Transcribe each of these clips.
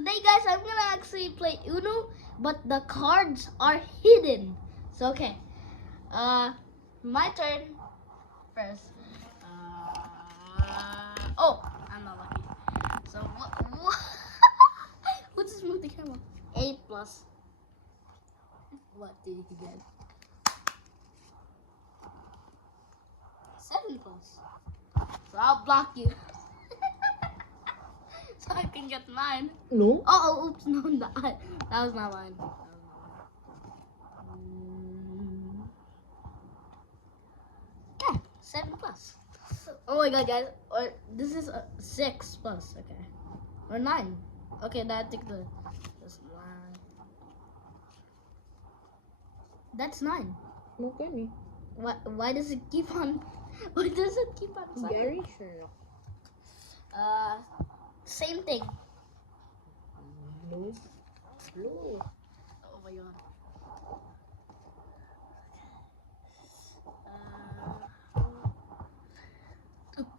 today, guys, I'm gonna actually play Uno, but the cards are hidden. So okay, my turn first. Oh, I'm not lucky. So what? Let's just move the camera. 8 plus. What did he get? 7 plus. So I'll block you. So I can get mine. No. Oh, oops, no, that was not mine. Okay, 7 plus. Oh my god, guys. Or this is a 6 plus, okay. Or 9. Okay, that take this 9. That's 9. Okay. Why does it keep on? Why does it keep on? Very sure. Same thing. Blue. Blue. Oh my god.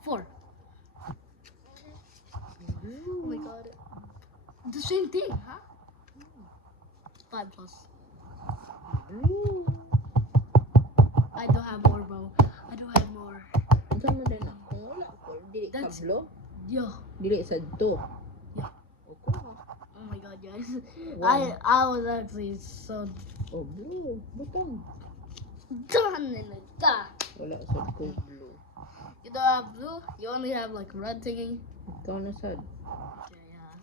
4. Oh my god. The same thing, huh? 5 plus. Blue. I don't have more, bro. I don't have more. Unsa man din ako? Wala ko. Dili ka That's- blue. Yeah. Dili sa to. Yeah. Okay. Oh my god, guys. Wow. I was actually so Oh, blue. Butang. done in the dark. Wala sa ko blue. You don't have blue. You only have like red thingy. Ikaw na sad. Okay, yeah.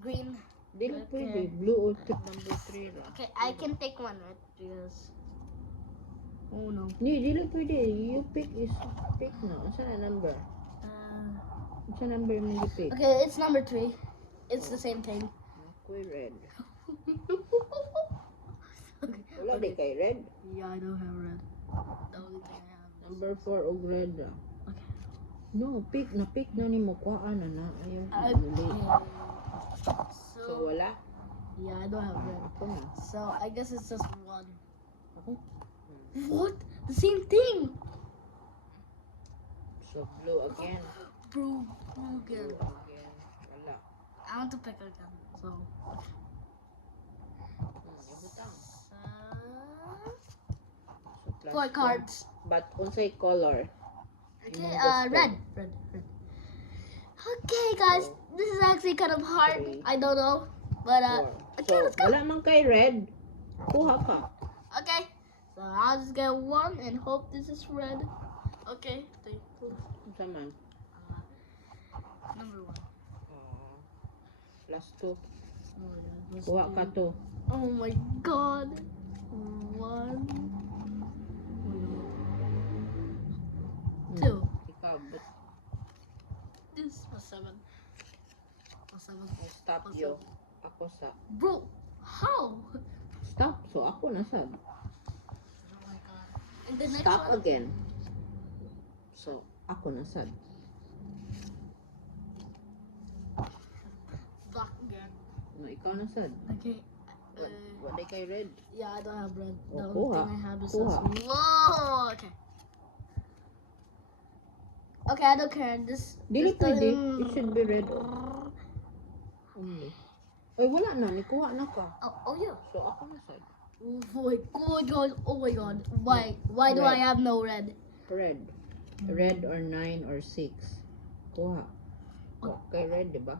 Green. Dili Okay. pwede. Blue or tip number 3 ra. Okay, I can take one, right? Because. Oh no. Dili pwede. You pick is pick na. Unsa na number? Unsa number mo gi-pick? Okay, it's number 3. It's the same thing. Ako'y red. Okay. Wala di kay red. Yeah, I don't have red. The only thing I have is. Number 4 og red ra. Okay. No, pick na ni mo kuhaan na na. Ayaw Okay. dili. So So, wala. yeah, I don't have red. Ako na. So, I guess it's just 1. Ako. What? The same thing! So blue again. Bro, again. Blue again. Wala. I want to pick again. So, Ibutang. So plus 4 one. cards. But unsay color? Okay, Yung gusto. red. Okay, guys, this is actually kind of hard. Okay. I don't know, but Four. okay, So let's go. wala man kay red. Kuha ka. Okay, so I'll just get 1 and hope this is red. Okay, thank you. Unsa man? Number 1. Plus 2. Oh my god. let's Kuha do- ka to. Oh my god. 1. 2. Ikaw, but This was 7. Was 7. stop Plus yo. Ako sa Bro, how? stop. So ako na sad. Oh my god. And the next Stop one. again. So ako na sad. Black again. No, ikaw na sad. Okay. Wala kay red. Yeah, I don't have red. The Oh, only kuha. thing I have is Kuha. this. Whoa. Okay. Okay, I don't care. This. Dili this pwede. doesn't- It should be red only. Ay, wala na. Nikuha na ka. Oh yeah. So ako na sad. Oh my god, guys. Oh my god. Why? Why do I Red. have no red? Red. Red or 9 or 6. Kuha. Oh. Kay red, di ba?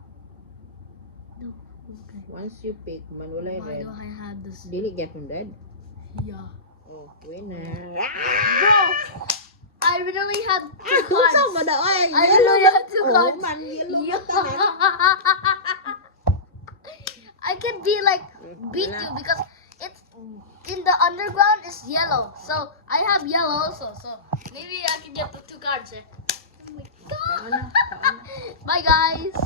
No. Okay. Once you pick, man walay Why red. do I have this? Dili gyapon red. Yeah. Oh, winner. Bro, I literally had 2 Kung cards. saan ba na? Ay, I yellow literally na. had 2 Oh, cards. man, yellow Yeah. na tanan. I can be like beat you because it's in the underground is yellow. So I have yellow also. So maybe I can get the 2 cards here. Oh my god. Kaana, kaana. Bye guys.